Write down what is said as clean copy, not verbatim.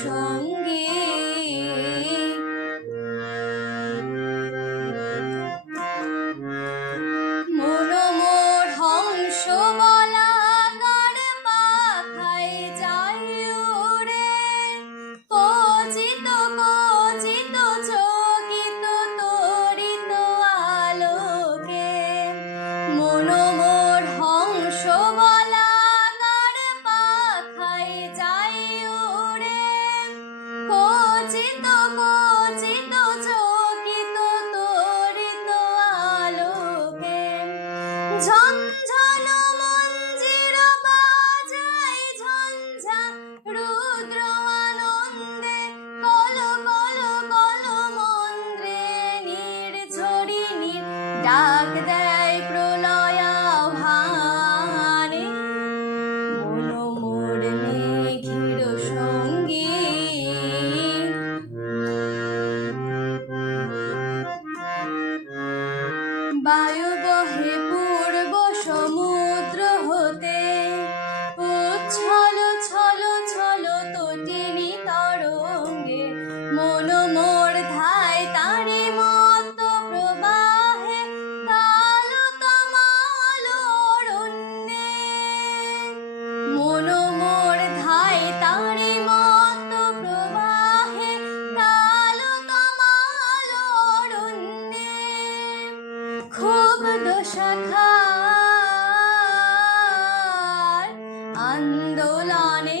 সঙ্গী। মন মোর হংস বলা কার পাখায় যায় উড়ে, কচিত কচিত চকিত তরিত আলোকে। মন মোর হংস বলা কার পাখায় যায় উড়ে, কচিত কচিত চকিত তরিত আলোকে। ঝনঝন মঞ্জির বাজায় ঝঞ্ঝা রুদ্র আনন্দে, কল কল কল মন্দ্রে নির্ঝরিণী ডাক দেয় প্রলয় আহ্বানে। মন মোর মেঘের সঙ্গী। বায়ু বহে পূর্ব সমুদ্র হতে, উচ্ছল ছল ছল তটিনী তরঙ্গে। মন মোর ধায় তারি মত প্রবাহে, কাল তমাল অরণ্যে। মন মোর ধায় তারি মত প্রবাহে, কাল তমাল অরণ্যে। ক্ষুব্ধ শাখার আন্দোলনে